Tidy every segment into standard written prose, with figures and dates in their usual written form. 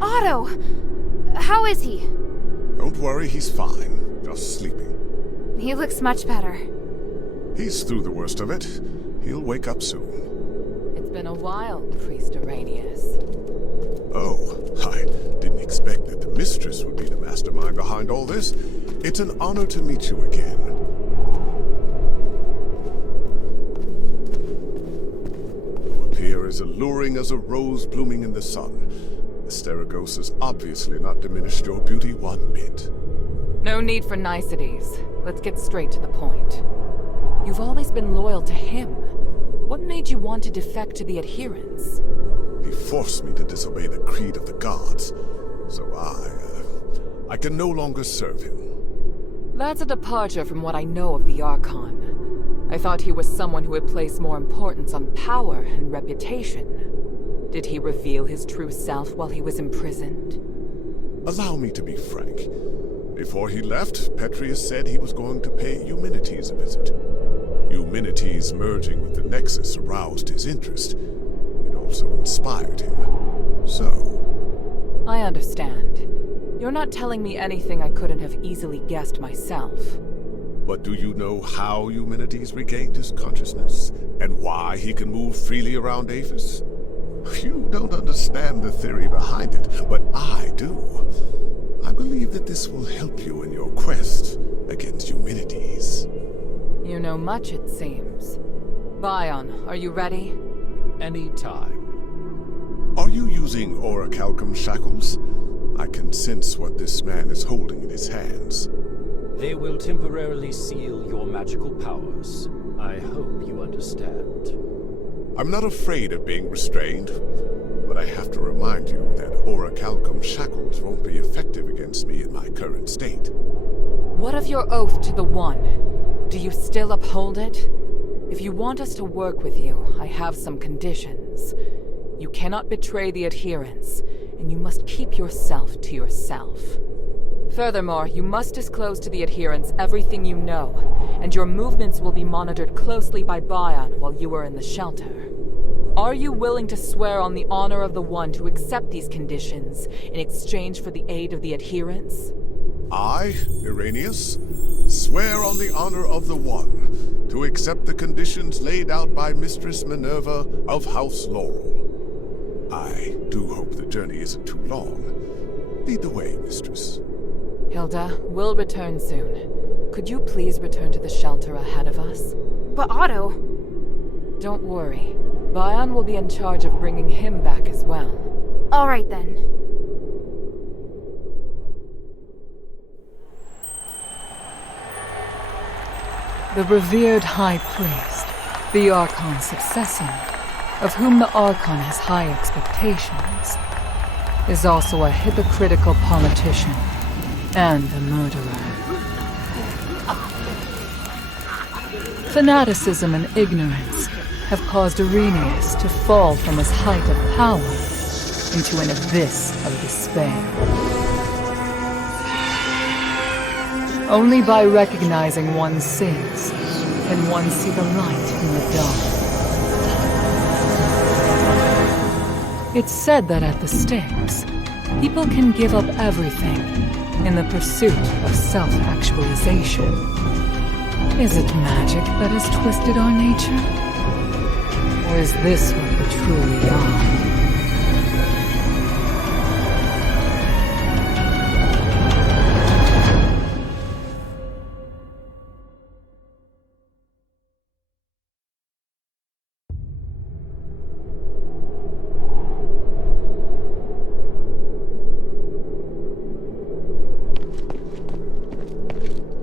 Otto! How is he? Don't worry, he's fine. Just sleeping. He looks much better. He's through the worst of it. He'll wake up soon. It's been a while, Priest Arrhenius. Oh, I didn't expect that the mistress would be the mastermind behind all this. It's an honor to meet you again. You appear as alluring as a rose blooming in the sun. Asterigos has obviously not diminished your beauty one bit. No need for niceties. Let's get straight to the point. You've always been loyal to him. What made you want to defect to the adherents? He forced me to disobey the creed of the gods, so I can no longer serve him. That's a departure from what I know of the Archon. I thought he was someone who would place more importance on power and reputation. Did he reveal his true self while he was imprisoned? Allow me to be frank. Before he left, Petrius said he was going to pay Eumenides a visit. Eumenides merging with the Nexus aroused his interest. It also inspired him. So... I understand. You're not telling me anything I couldn't have easily guessed myself. But do you know how Eumenides regained his consciousness? And why he can move freely around Aphis? You don't understand the theory behind it, but I do. I believe that this will help you in your quest against Eumenides. You know much, it seems. Bion, are you ready? Any time. Are you using orichalcum shackles? I can sense what this man is holding in his hands. They will temporarily seal your magical powers. I hope you understand. I'm not afraid of being restrained, but I have to remind you that orichalcum shackles won't be effective against me in my current state. What of your oath to the One? Do you still uphold it? If you want us to work with you, I have some conditions. You cannot betray the adherents, and you must keep yourself to yourself. Furthermore, you must disclose to the adherents everything you know, and your movements will be monitored closely by Bion while you are in the shelter. Are you willing to swear on the honor of the One to accept these conditions in exchange for the aid of the adherents? I, Irenaeus, swear on the honor of the One to accept the conditions laid out by Mistress Minerva of House Laurel. I do hope the journey isn't too long. Lead the way, Mistress. Hilda, we'll return soon. Could you please return to the shelter ahead of us? But Otto... Don't worry. Bion will be in charge of bringing him back as well. All right then. The revered High Priest, the Archon's successor, of whom the Archon has high expectations, is also a hypocritical politician and a murderer. Fanaticism and ignorance have caused Arrhenius to fall from his height of power into an abyss of despair. Only by recognizing one's sins can one see the light in the dark. It's said that at the stakes, people can give up everything in the pursuit of self-actualization. Is it magic that has twisted our nature? Or is this what we truly are?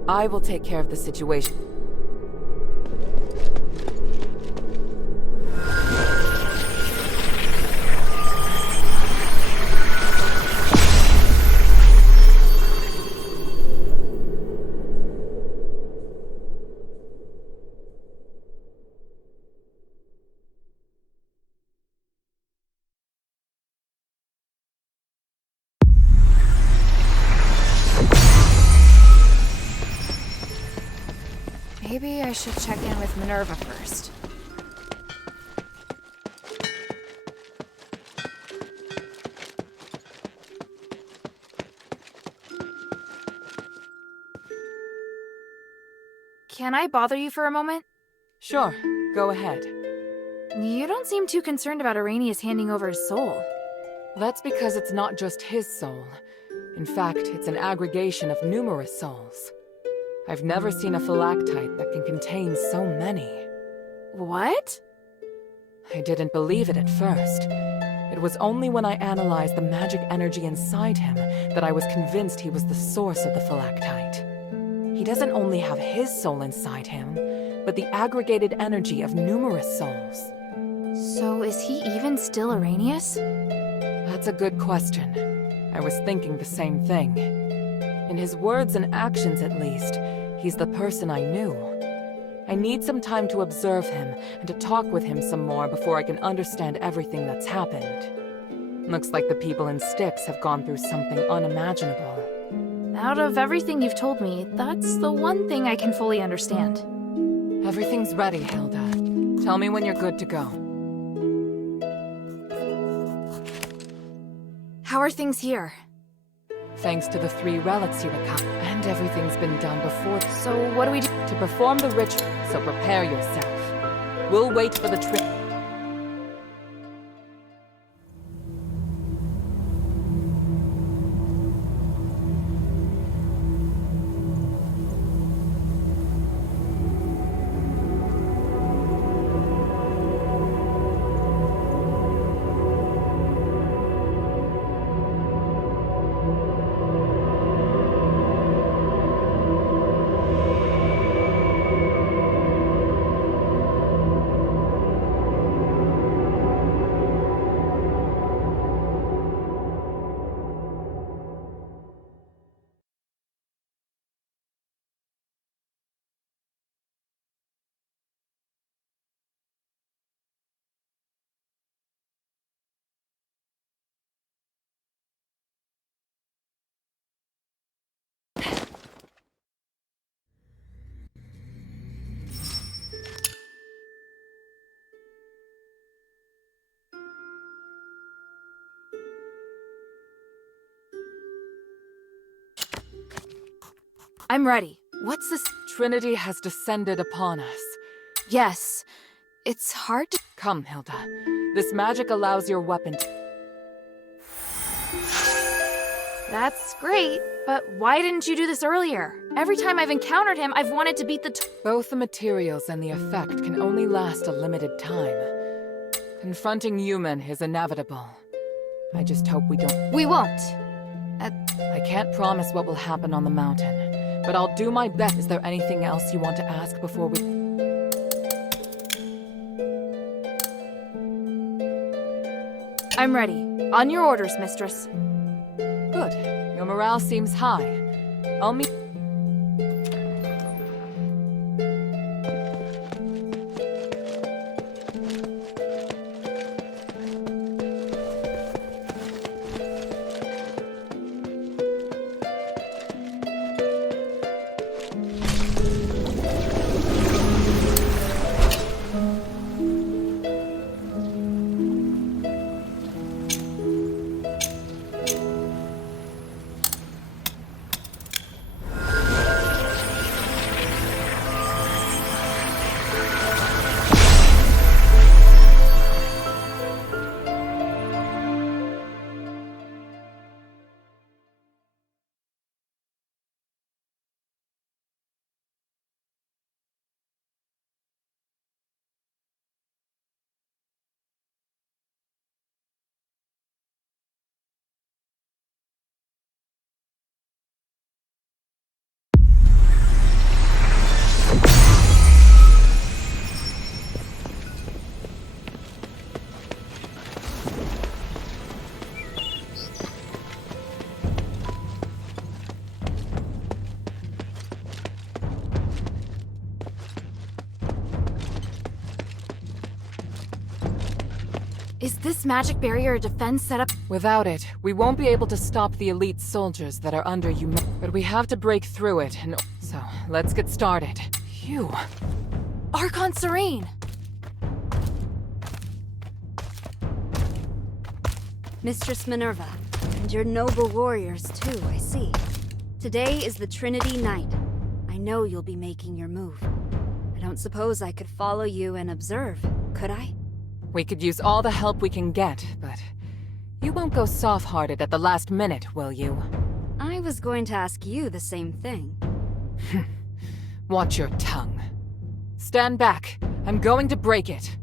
I will take care of the situation. Maybe I should check in with Minerva first. can I bother you for a moment? Sure, go ahead. You don't seem too concerned about Arrhenius handing over his soul. That's because it's not just his soul. In fact, it's an aggregation of numerous souls. I've never seen a phylactite that can contain so many. What? I didn't believe it at first. It was only when I analyzed the magic energy inside him that I was convinced he was the source of the phylactite. He doesn't only have his soul inside him, but the aggregated energy of numerous souls. So is he even still Arrhenius? That's a good question. I was thinking the same thing. In his words and actions at least, he's the person I knew. I need some time to observe him and to talk with him some more before I can understand everything that's happened. Looks like the people in Styx have gone through something unimaginable. Out of everything you've told me, that's the one thing I can fully understand. Everything's ready, Hilda. Tell me when you're good to go. How are things here? Thanks to the 3 relics you recovered, and everything's been done before. So what do we do? To perform the ritual, so prepare yourself. We'll wait for the trip. I'm ready. What's this? Trinity has descended upon us. Yes. It's hard to... Come, Hilda. This magic allows your weapon to... That's great, but why didn't you do this earlier? Every time I've encountered him, I've wanted to beat the... Both the materials and the effect can only last a limited time. Confronting human is inevitable. I just hope we don't... We won't. I can't promise what will happen on the mountain, but I'll do my best. Is there anything else you want to ask before we... I'm ready. On your orders, mistress. Good. Your morale seems high. I'll meet... Is this magic barrier a defense setup? Without it, we won't be able to stop the elite soldiers that are under you. But we have to break through it, and so let's get started. Phew. Archon Serene! Mistress Minerva, and your noble warriors too, I see. Today is the Trinity Night. I know you'll be making your move. I don't suppose I could follow you and observe, could I? We could use all the help we can get, but you won't go soft-hearted at the last minute, will you? I was going to ask you the same thing. Watch your tongue. Stand back. I'm going to break it.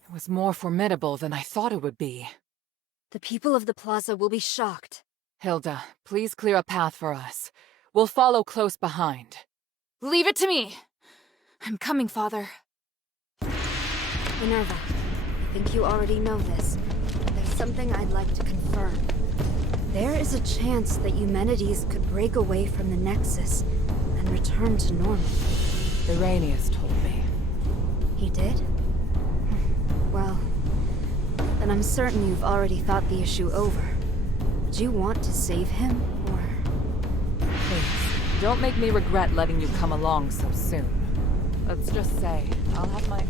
It was more formidable than I thought it would be. The people of the plaza will be shocked. Hilda, please clear a path for us. We'll follow close behind. Leave it to me! I'm coming, Father. Minerva, I think you already know this. There's something I'd like to confirm. There is a chance that Eumenides could break away from the Nexus and return to normal. Iranius told me. He did? Well, then I'm certain you've already thought the issue over. Would you want to save him, or...? Please, don't make me regret letting you come along so soon. Let's just say, I'll have my...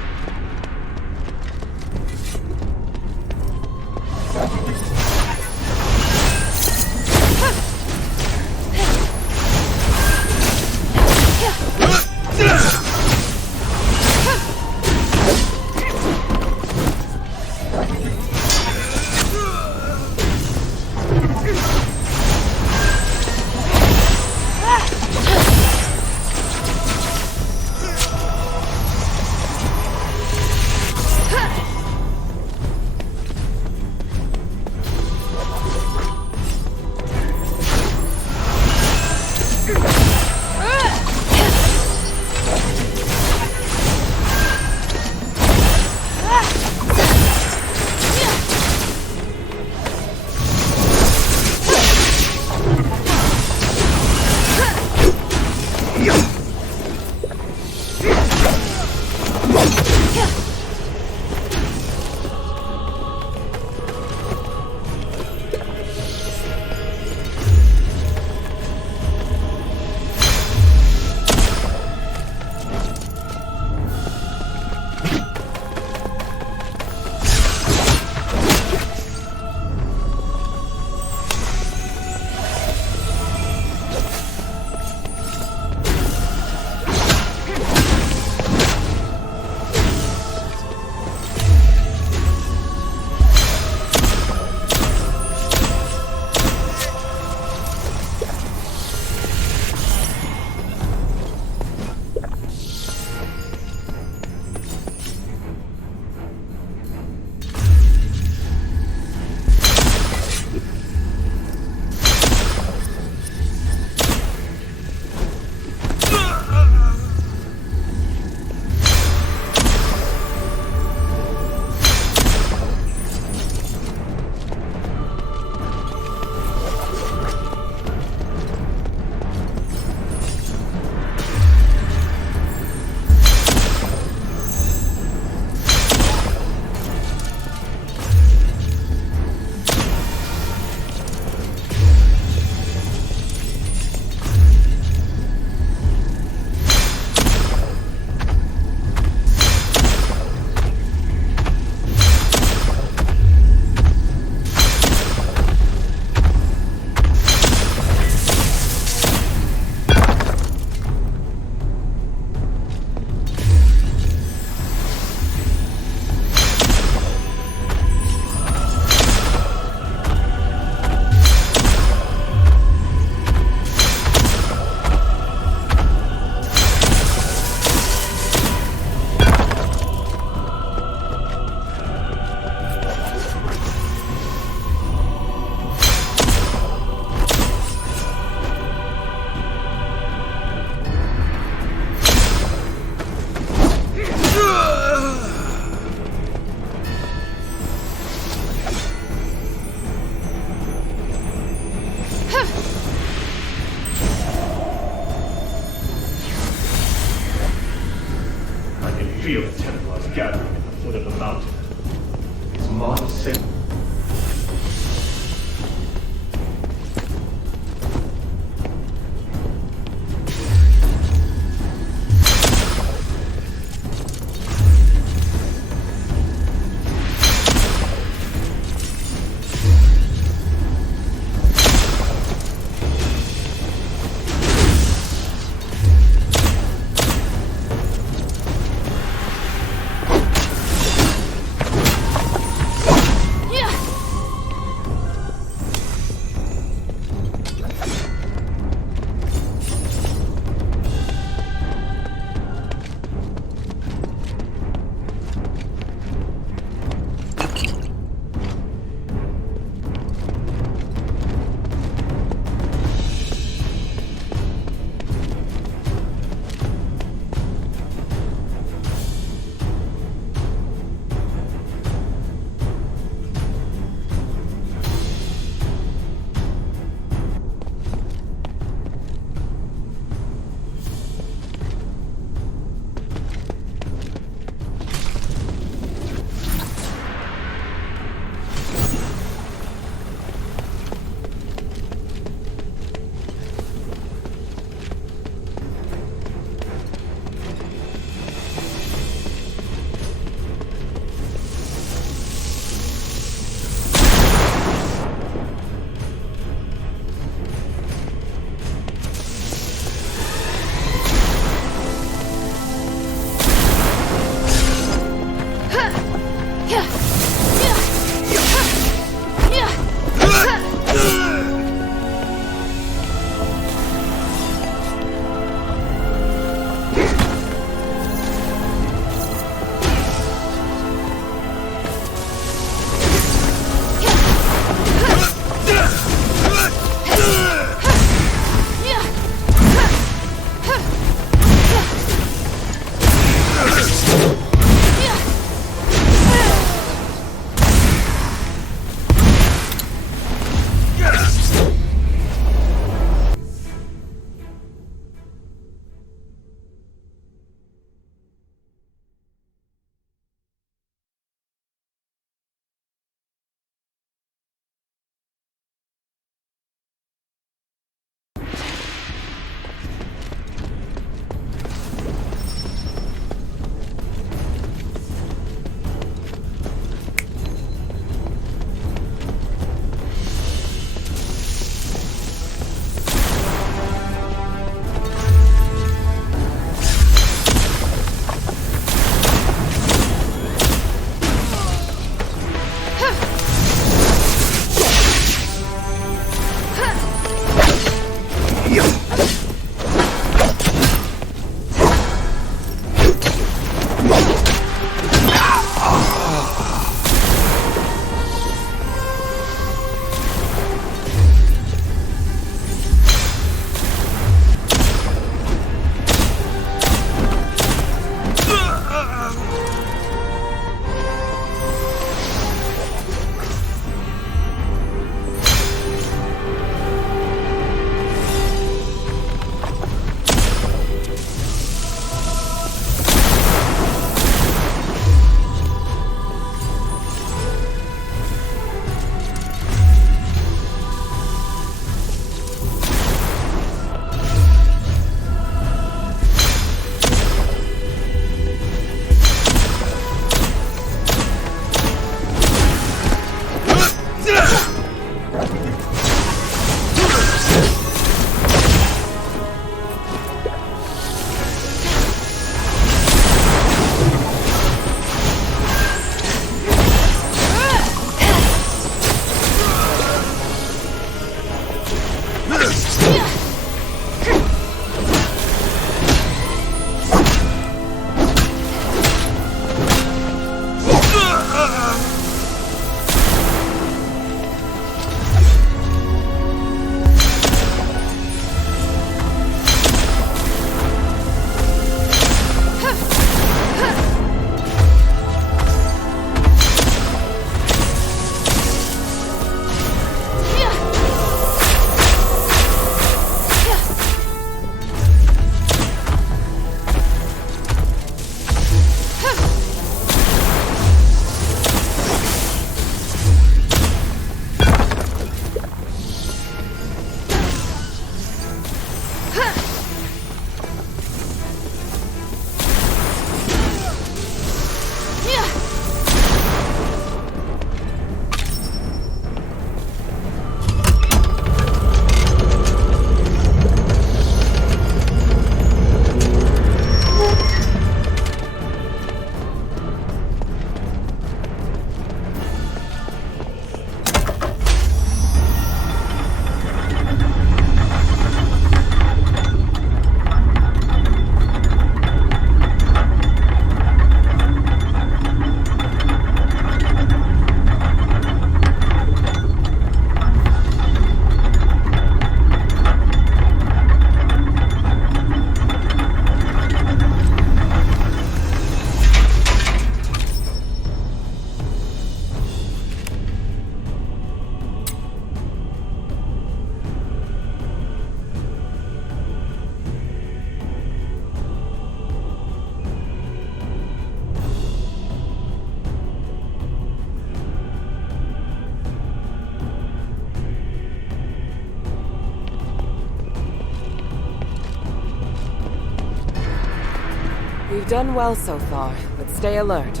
You've done well so far, but stay alert.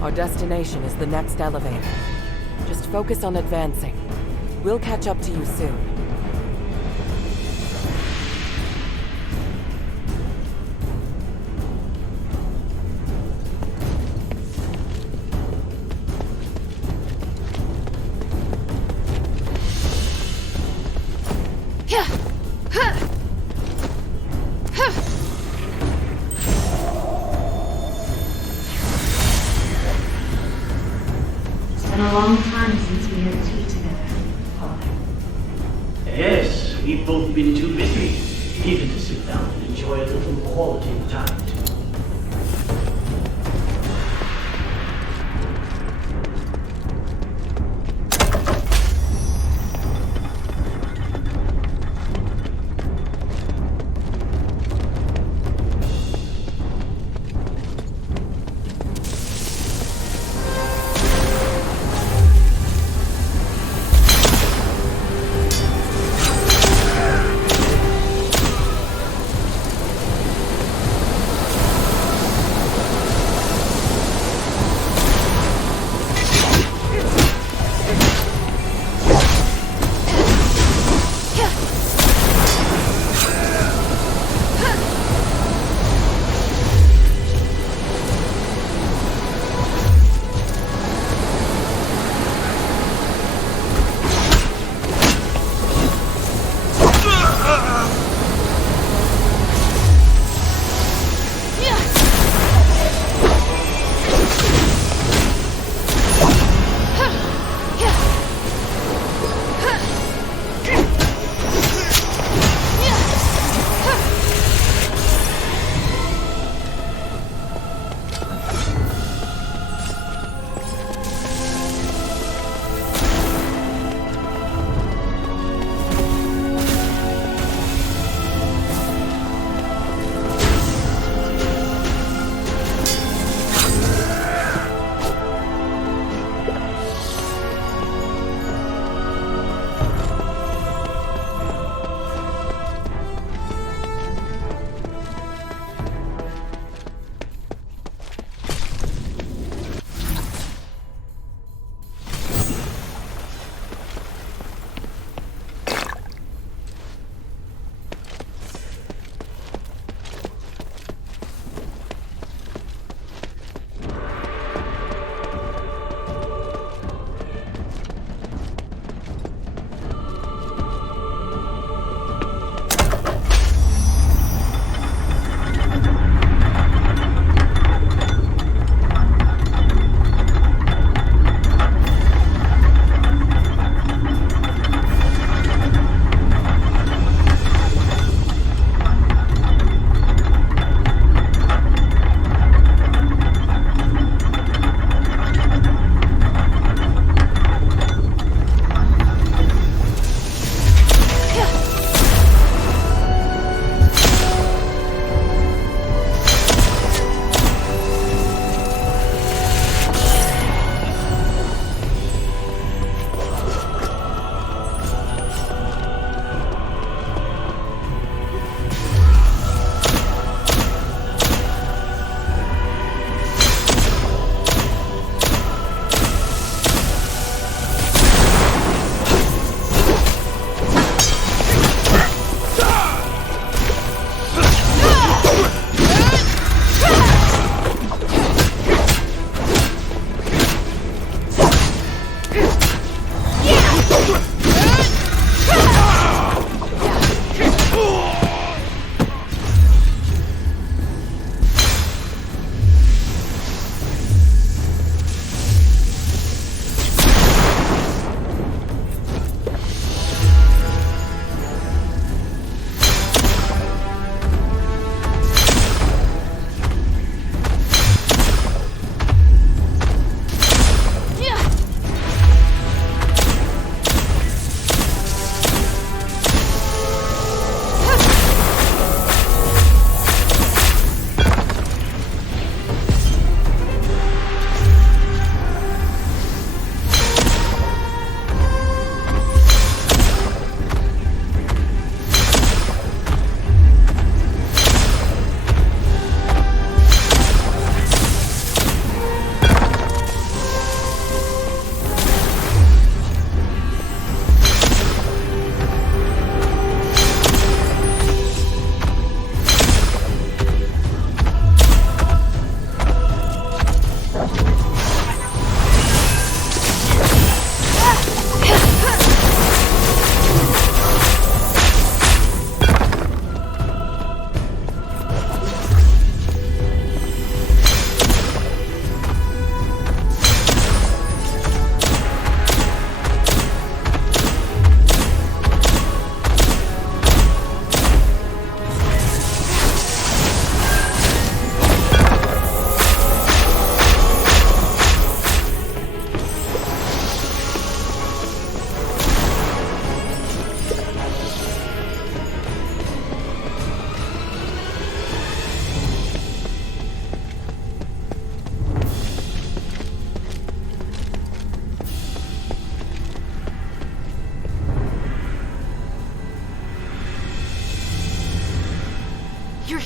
Our destination is the next elevator. Just focus on advancing. We'll catch up to you soon. It's been a long time since we had tea together, Father. Yes, we've both been too busy, even to sit down and enjoy a little quality time together.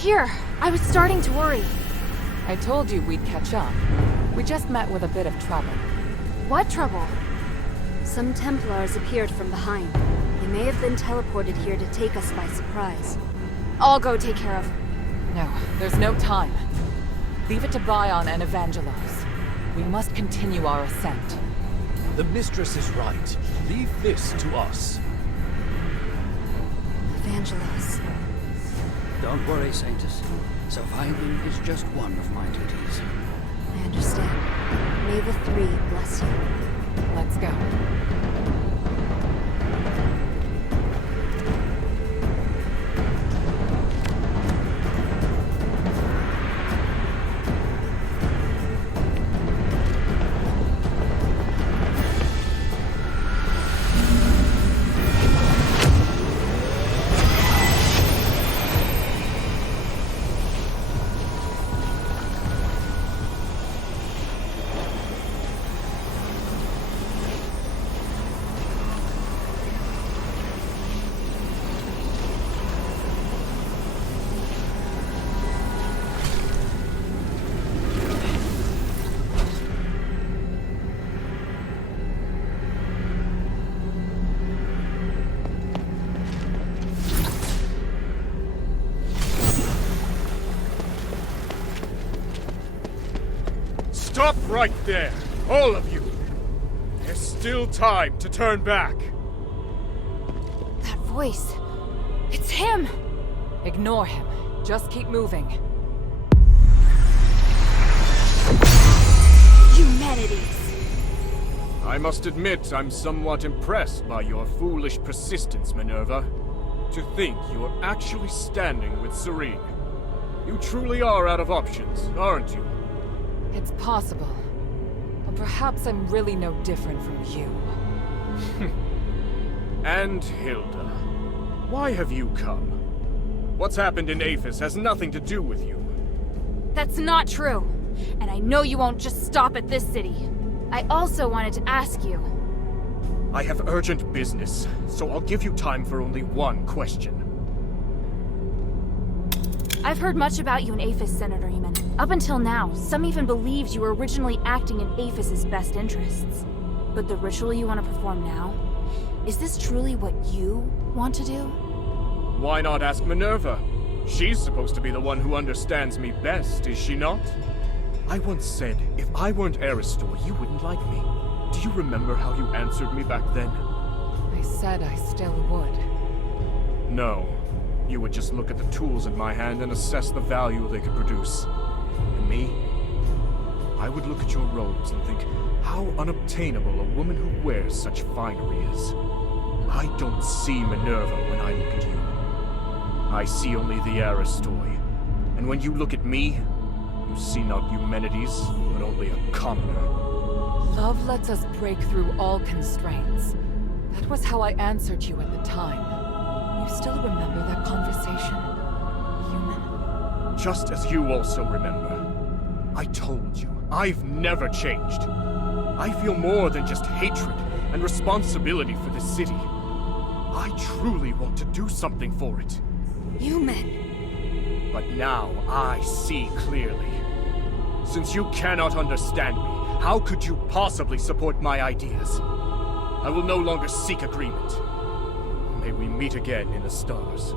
here. I was starting to worry. I told you we'd catch up. We just met with a bit of trouble. What trouble? Some Templars appeared from behind. They may have been teleported here to take us by surprise. I'll go take care of. No, there's no time. Leave it to Bion and Evangelos. We must continue our ascent. The mistress is right. Leave this to us. Evangelos. Don't worry, Saintus. Surviving is just one of my duties. I understand. May the Three bless you. Let's go. Stop right there! All of you! There's still time to turn back! That voice. It's him! Ignore him. Just keep moving. Humanities! I must admit I'm somewhat impressed by your foolish persistence, Minerva. To think you're actually standing with Serene. You truly are out of options, aren't you? It's possible. Or perhaps I'm really no different from you. And Hilda, why have you come? What's happened in Aphis has nothing to do with you. That's not true. And I know you won't just stop at this city. I also wanted to ask you. I have urgent business, so I'll give you time for only one question. I've heard much about you in Aphis, Senator Eamon. Up until now, some even believed you were originally acting in Aphis's best interests. But the ritual you want to perform now, is this truly what you want to do? Why not ask Minerva? She's supposed to be the one who understands me best, is she not? I once said, if I weren't Aristor, you wouldn't like me. Do you remember how you answered me back then? I said I still would. No. You would just look at the tools in my hand and assess the value they could produce. And me? I would look at your robes and think how unobtainable a woman who wears such finery is. I don't see Minerva when I look at you. I see only the Aristoi. And when you look at me, you see not Eumenides, but only a commoner. Love lets us break through all constraints. That was how I answered you at the time. You still remember that conversation, human? Just as you also remember. I told you, I've never changed. I feel more than just hatred and responsibility for this city. I truly want to do something for it. Human. But now I see clearly. Since you cannot understand me, how could you possibly support my ideas? I will no longer seek agreement. May we meet again in the stars.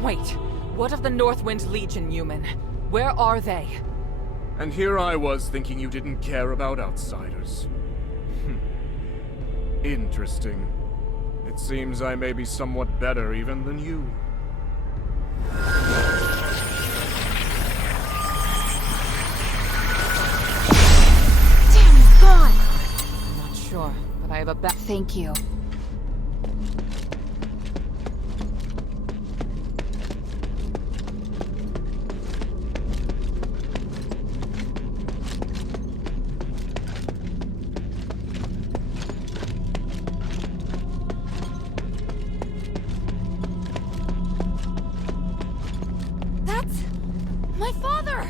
Wait, what of the Northwind Legion, human? Where are they? And here I was thinking you didn't care about outsiders. Interesting. It seems I may be somewhat better even than you. Damn, he's gone! Not sure, but I have a Thank you. That's my father!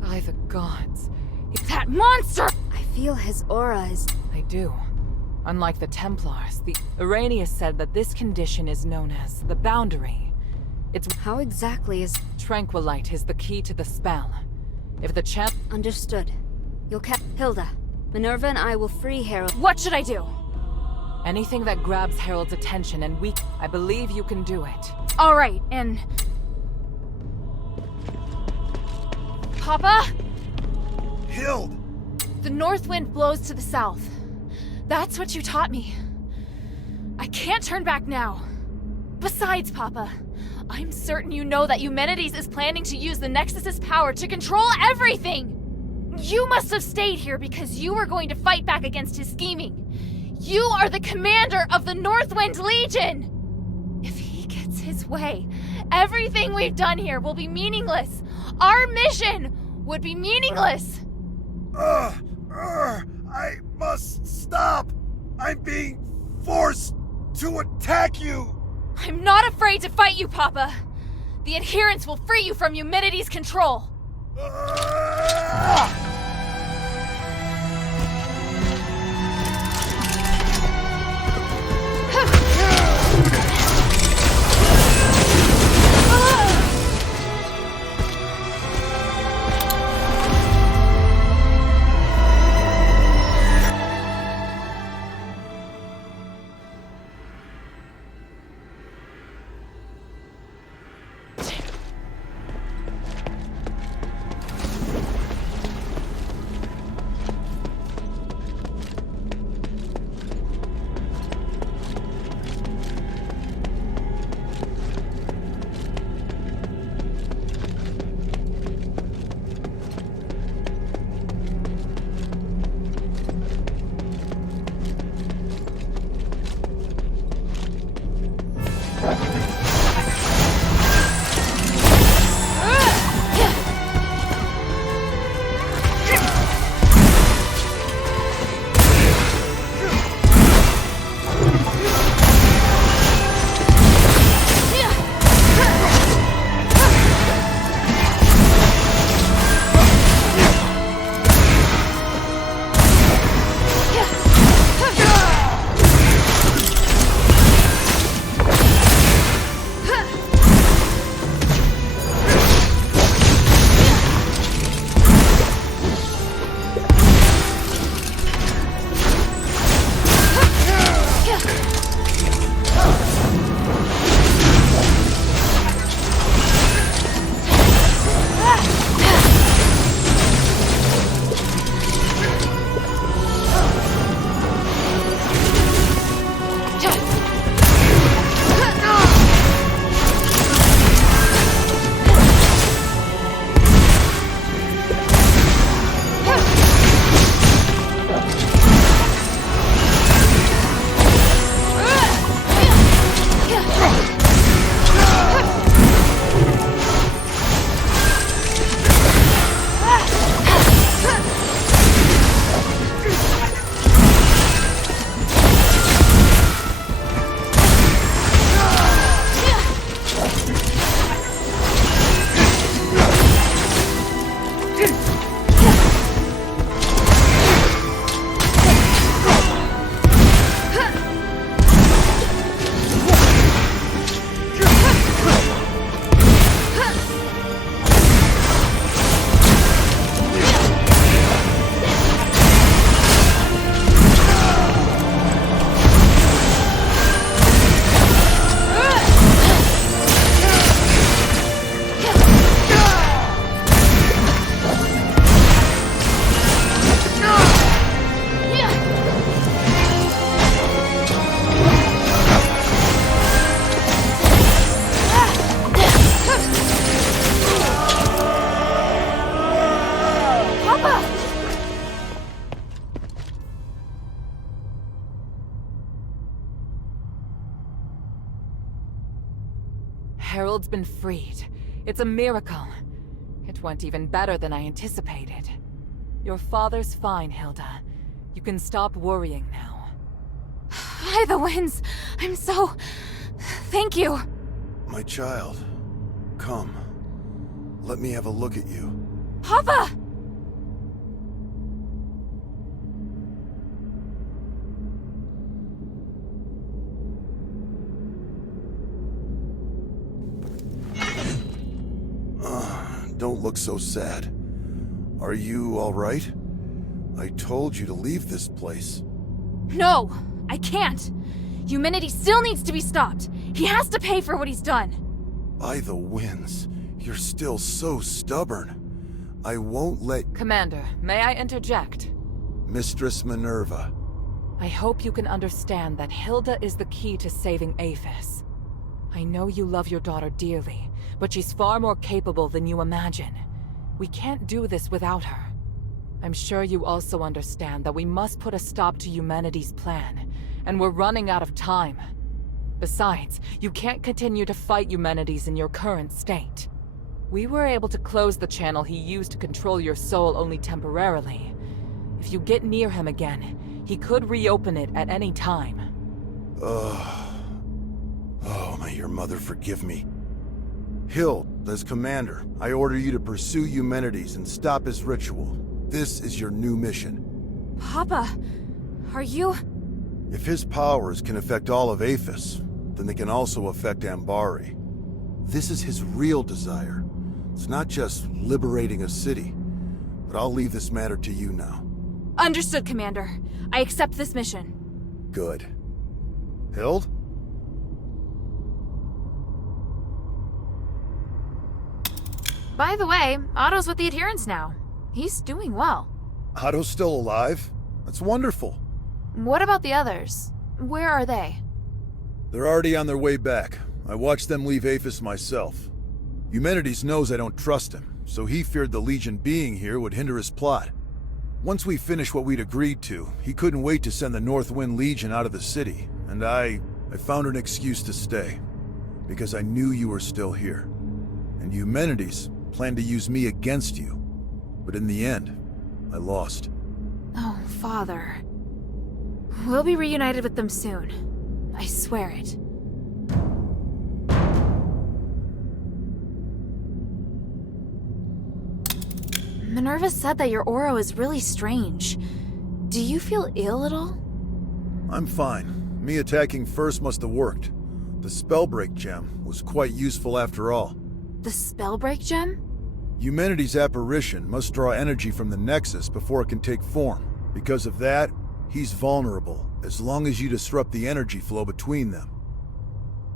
By the gods. It's that monster! I feel his aura is... I do. Unlike the Templars, the Irenaeus said that this condition is known as the boundary. It's How exactly is... Tranquilite is the key to the spell. If the champ... Understood. You'll Hilda, Minerva and I will free Harold. What should I do? Anything that grabs Harold's attention and I believe you can do it. All right, and... Papa? Hild! The north wind blows to the south. That's what you taught me. I can't turn back now. Besides, Papa, I'm certain you know that Eumenides is planning to use the Nexus's power to control everything! You must have stayed here because you were going to fight back against his scheming. You are the commander of the Northwind Legion! If he gets his way, everything we've done here will be meaningless. Our mission would be meaningless. I must stop! I'm being forced to attack you! I'm not afraid to fight you, Papa. The adherents will free you from Eumenides' control. Harold's been freed. It's a miracle. It went even better than I anticipated. Your father's fine, Hilda. You can stop worrying now. By the winds! I'm so... Thank you! My child, come. Let me have a look at you. Papa! don't look so sad. Are you alright? I told you to leave this place. No! I can't! Humanity still needs to be stopped! He has to pay for what he's done! By the winds, you're still so stubborn. I won't let... Commander, may I interject? Mistress Minerva. I hope you can understand that Hilda is the key to saving Aphis. I know you love your daughter dearly, but she's far more capable than you imagine. We can't do this without her. I'm sure you also understand that we must put a stop to humanity's plan, and we're running out of time. Besides, you can't continue to fight humanities in your current state. We were able to close the channel he used to control your soul only temporarily. If you get near him again, he could reopen it at any time. Oh, may your mother forgive me. Hild, as commander, I order you to pursue Eumenides and stop his ritual. This is your new mission. Papa, are you... If his powers can affect all of Aphis, then they can also affect Ambari. This is his real desire. It's not just liberating a city. But I'll leave this matter to you now. Understood, Commander. I accept this mission. Good. Hild? By the way, Otto's with the adherents now. He's doing well. Otto's still alive? That's wonderful. What about the others? Where are they? They're already on their way back. I watched them leave Aphis myself. Eumenides knows I don't trust him, so he feared the Legion being here would hinder his plot. Once we finished what we'd agreed to, he couldn't wait to send the Northwind Legion out of the city, and I found an excuse to stay. Because I knew you were still here. And Eumenides planned to use me against you. But in the end, I lost. Oh, Father. We'll be reunited with them soon. I swear it. Minerva said that your aura is really strange. Do you feel ill at all? I'm fine. Me attacking first must have worked. The Spellbreak gem was quite useful after all. The Spellbreak gem? Eumenides' apparition must draw energy from the Nexus before it can take form. Because of that, he's vulnerable, as long as you disrupt the energy flow between them.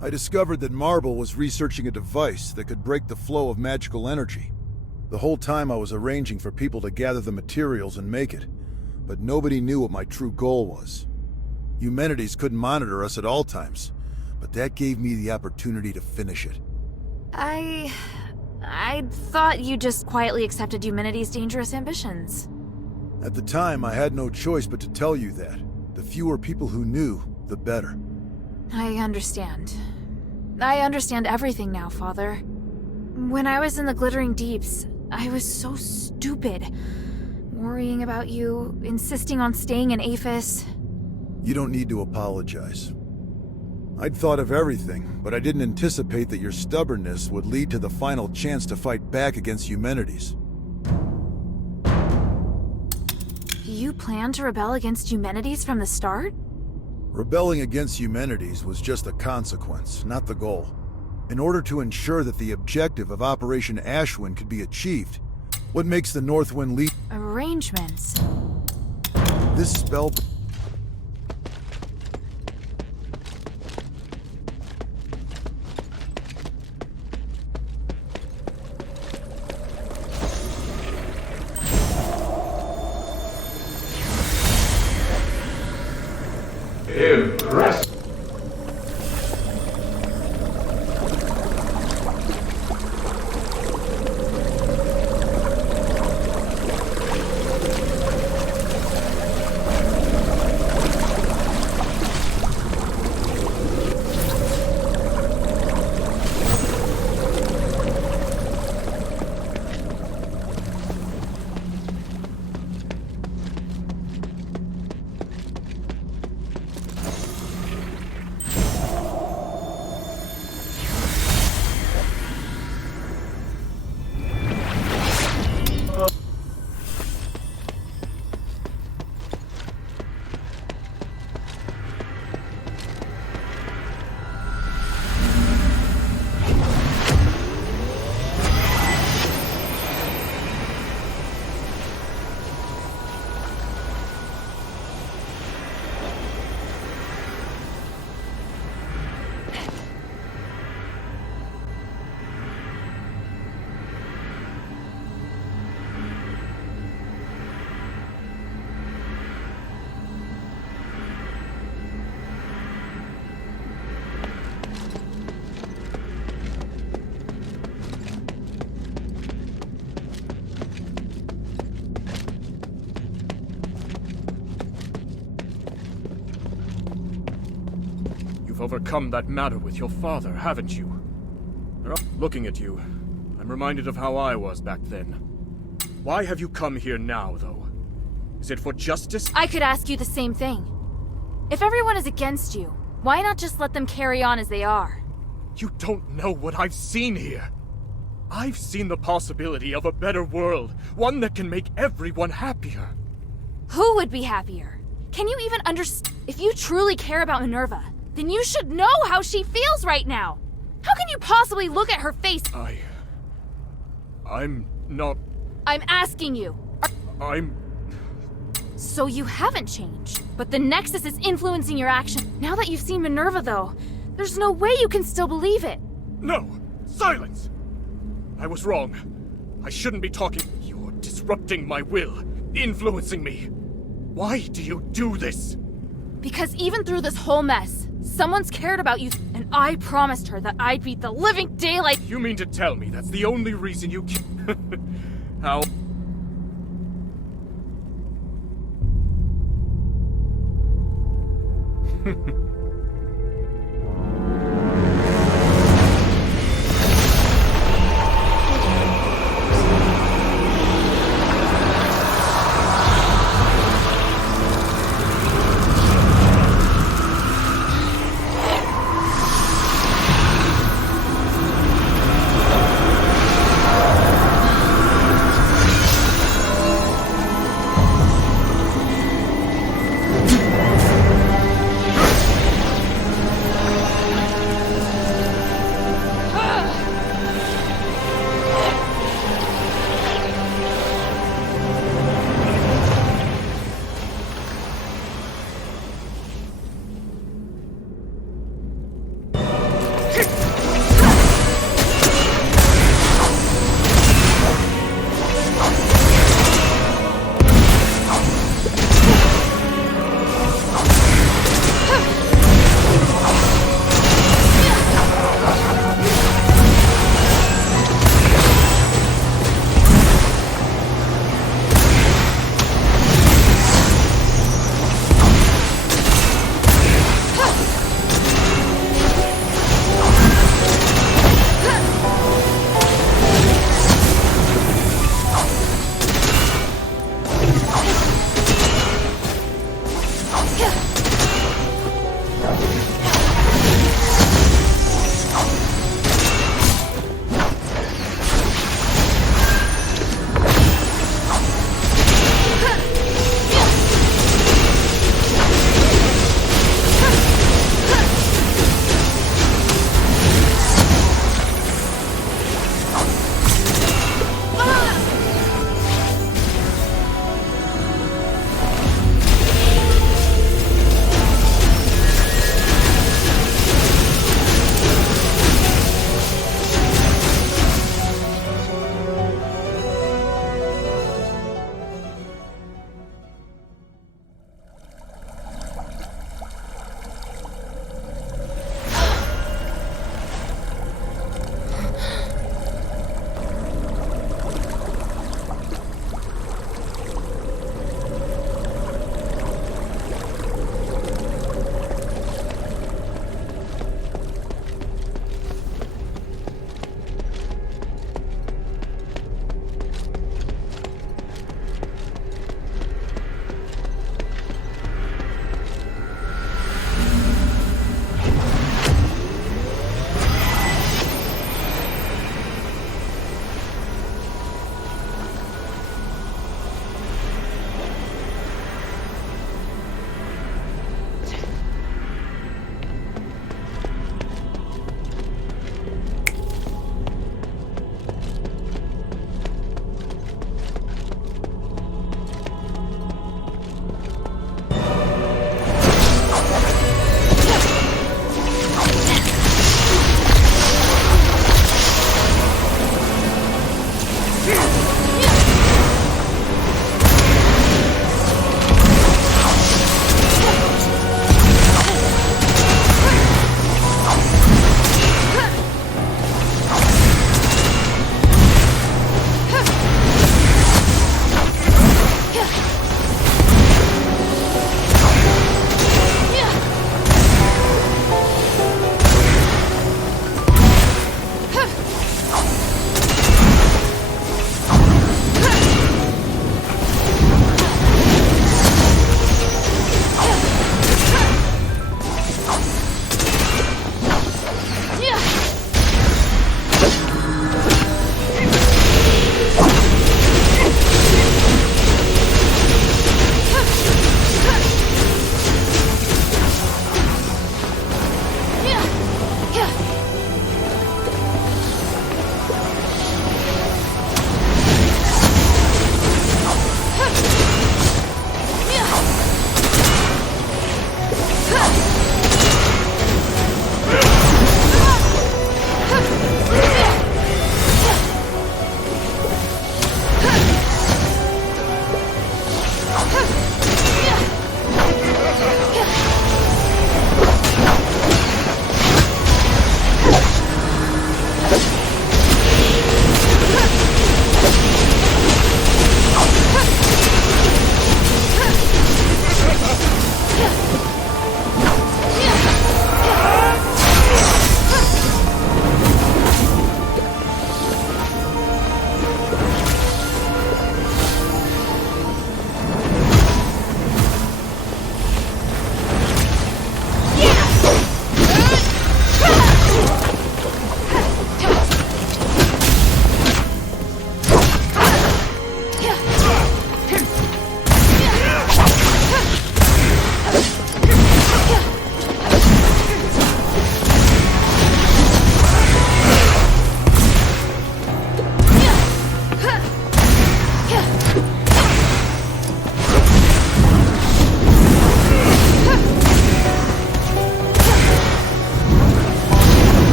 I discovered that Marble was researching a device that could break the flow of magical energy. The whole time I was arranging for people to gather the materials and make it, but nobody knew what my true goal was. Eumenides couldn't monitor us at all times, but that gave me the opportunity to finish it. I thought you just quietly accepted Eumenides' dangerous ambitions. At the time, I had no choice but to tell you that. The fewer people who knew, the better. I understand. I understand everything now, Father. When I was in the Glittering Deeps, I was so stupid. Worrying about you, insisting on staying in Aphis. You don't need to apologize. I'd thought of everything, but I didn't anticipate that your stubbornness would lead to the final chance to fight back against Eumenides. You planned to rebel against Eumenides from the start? Rebelling against Eumenides was just a consequence, not the goal. In order to ensure that the objective of Operation Ashwin could be achieved, what makes the Northwind Legion... Arrangements. This spell... Impressive. You've overcome that matter with your father, haven't you? Looking at you, I'm reminded of how I was back then. Why have you come here now, though? Is it for justice? I could ask you the same thing. If everyone is against you, why not just let them carry on as they are? You don't know what I've seen here. I've seen the possibility of a better world, one that can make everyone happier. Who would be happier? Can you even understand? If you truly care about Minerva, then you should know how she feels right now. How can you possibly look at her face? I'm not... I'm asking you. So you haven't changed, but the Nexus is influencing your action. Now that you've seen Minerva, though, there's no way you can still believe it. No! Silence! I was wrong. I shouldn't be talking. You're disrupting my will, influencing me. Why do you do this? Because even through this whole mess, someone's cared about you, and I promised her that I'd beat the living daylight. You mean to tell me that's the only reason you How?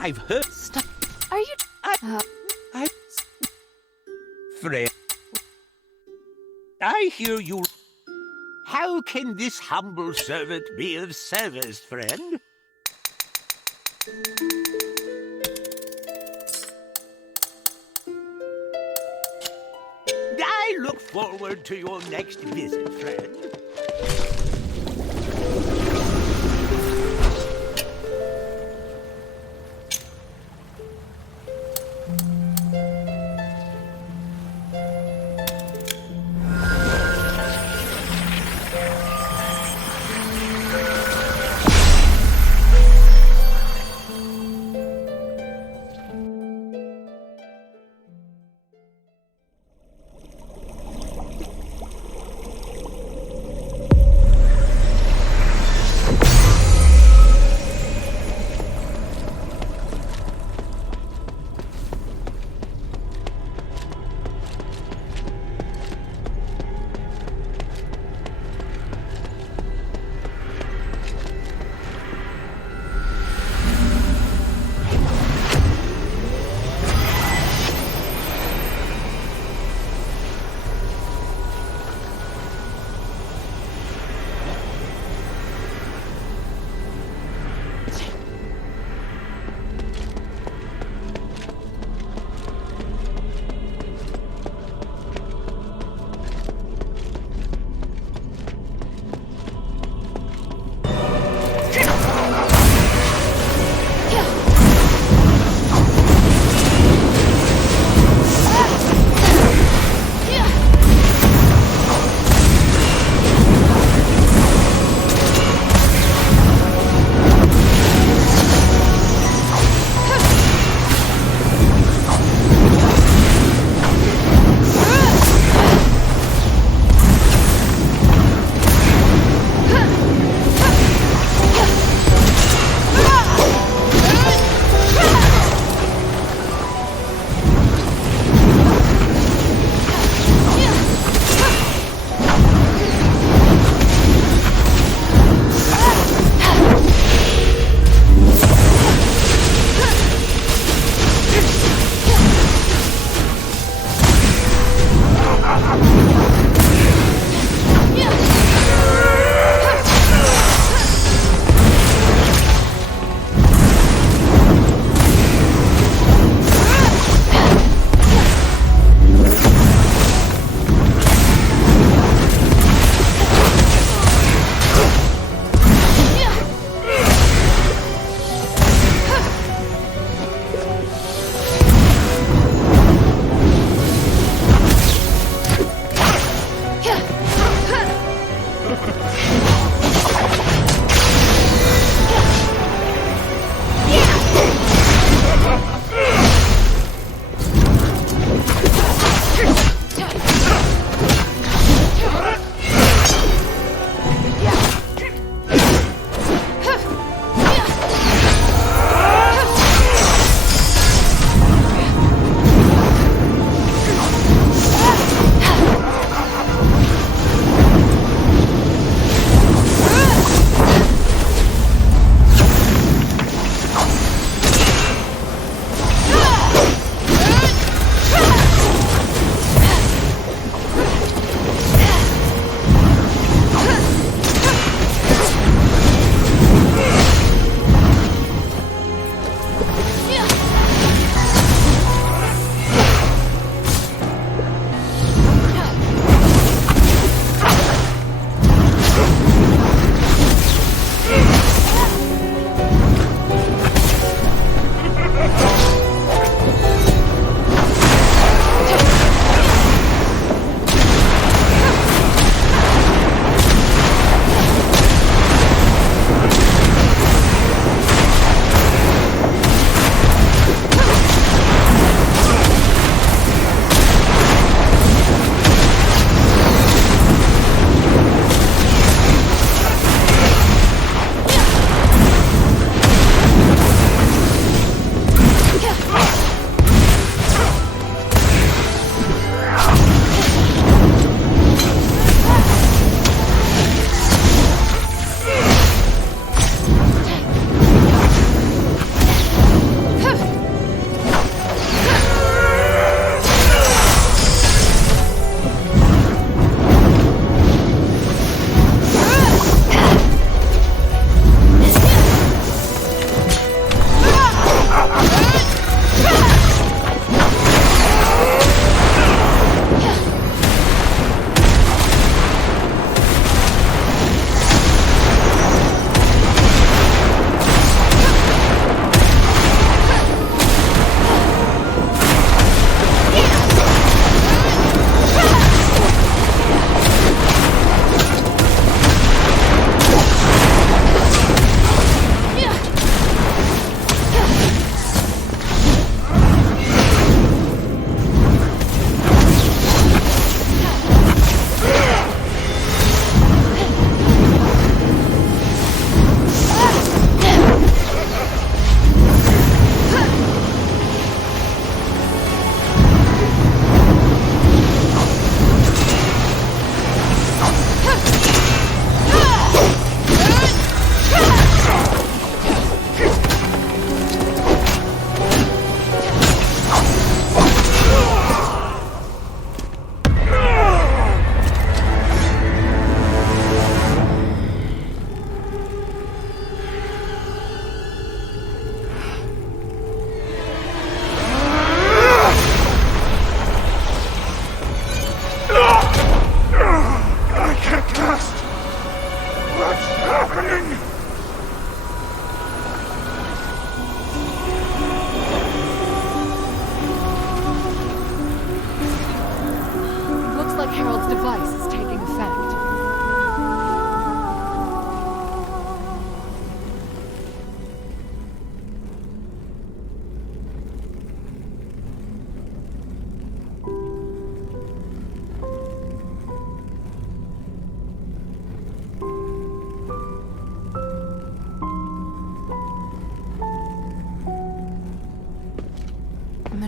I've heard. Stop. Are you... Friend. I hear you. How can this humble servant be of service, friend? I look forward to your next visit, friend.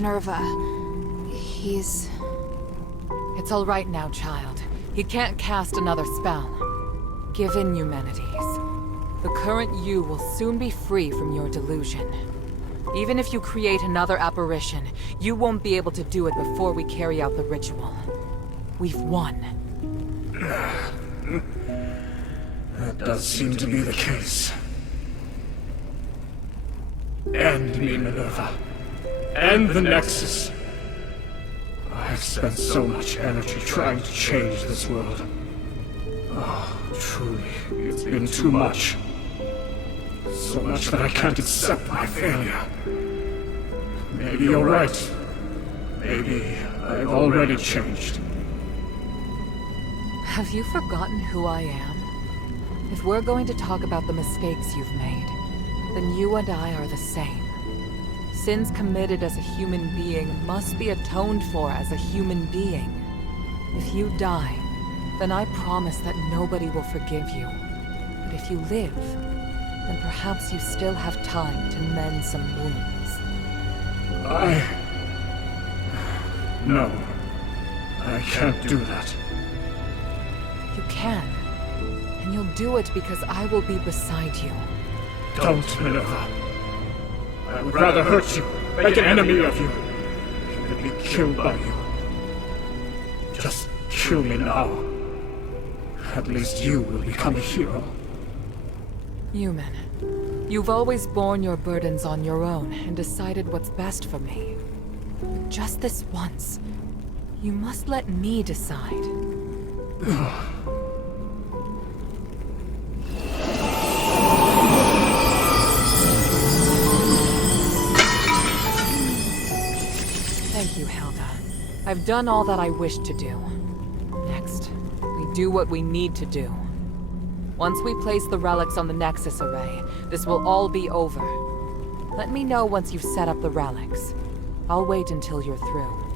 Minerva. He's... It's all right now, child. He can't cast another spell. Give in, Eumenides. The current you will soon be free from your delusion. Even if you create another apparition, you won't be able to do it before we carry out the ritual. We've won. That does seem to be the case. End me, Minerva. End the Nexus. I've spent so much energy trying to change this world. Oh, truly, it's been too much. So much that I can't accept my failure. Maybe you're right. Maybe I've already changed. Have you forgotten who I am? If we're going to talk about the mistakes you've made, then you and I are the same. Sins committed as a human being must be atoned for as a human being. If you die, then I promise that nobody will forgive you. But if you live, then perhaps you still have time to mend some wounds. No. I can't do that. You can. And you'll do it because I will be beside you. Don't, Minerva. I would rather hurt you, make an enemy of you, than be killed by you. Just kill me now. At least you will become a hero. Human, you've always borne your burdens on your own and decided what's best for me. But just this once, you must let me decide. Thank you, Hilda. I've done all that I wished to do. Next, we do what we need to do. Once we place the relics on the Nexus array, this will all be over. Let me know once you've set up the relics. I'll wait until you're through.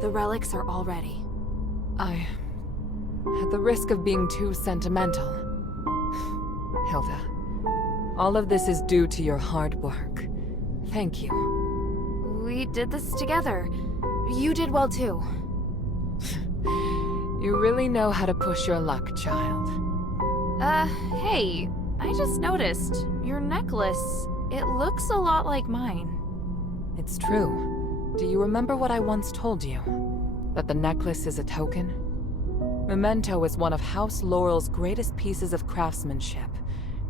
The relics are all ready. At the risk of being too sentimental, Hilda, all of this is due to your hard work. Thank you. We did this together. You did well too. You really know how to push your luck, child. Hey, I just noticed. Your necklace, it looks a lot like mine. It's true. Do you remember what I once told you? That the necklace is a token? Memento is one of House Laurel's greatest pieces of craftsmanship,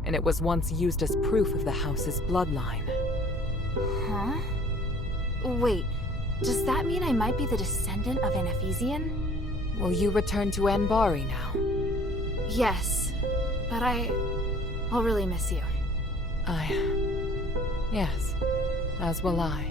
and it was once used as proof of the house's bloodline. Huh? Wait, does that mean I might be the descendant of an Ephesian? Will you return to Anbari now? Yes, but I'll really miss you. Yes, as will I.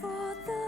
For the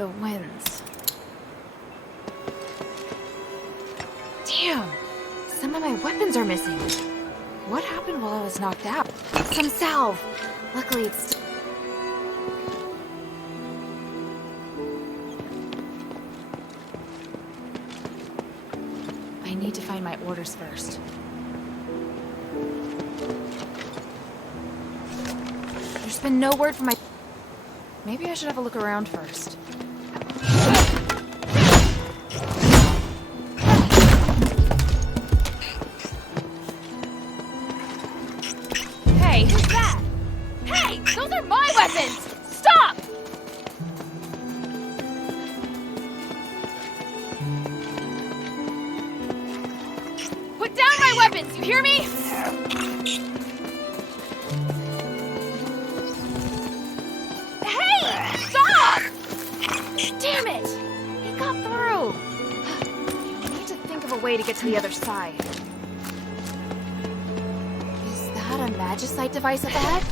the winds. Damn! Some of my weapons are missing. What happened while I was knocked out? Some salve! Luckily it's... I need to find my orders first. There's been no word from my... Maybe I should have a look around first. Hey, who's that? Hey, those are my weapons! Stop! Put down my weapons, you hear me? Damn it! He got through! I need to think of a way to get to the other side. Is that a magicite device up ahead?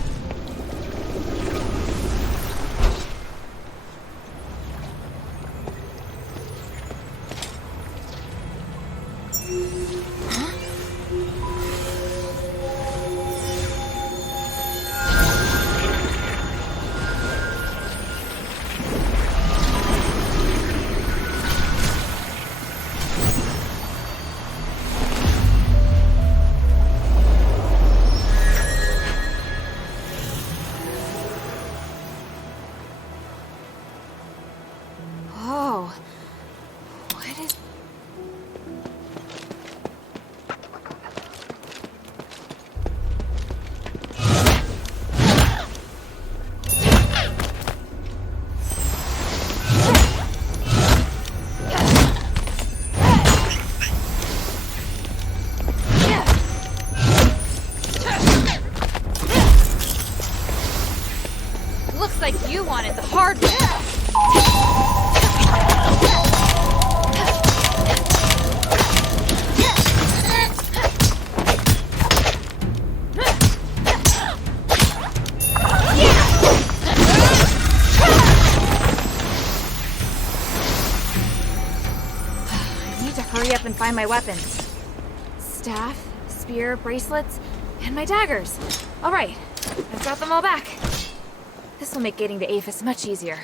Looks like you wanted the hard way. I need to hurry up and find my weapons. Staff, spear, bracelets, and my daggers. All right, I've got them all back. This will make getting to Aphis much easier.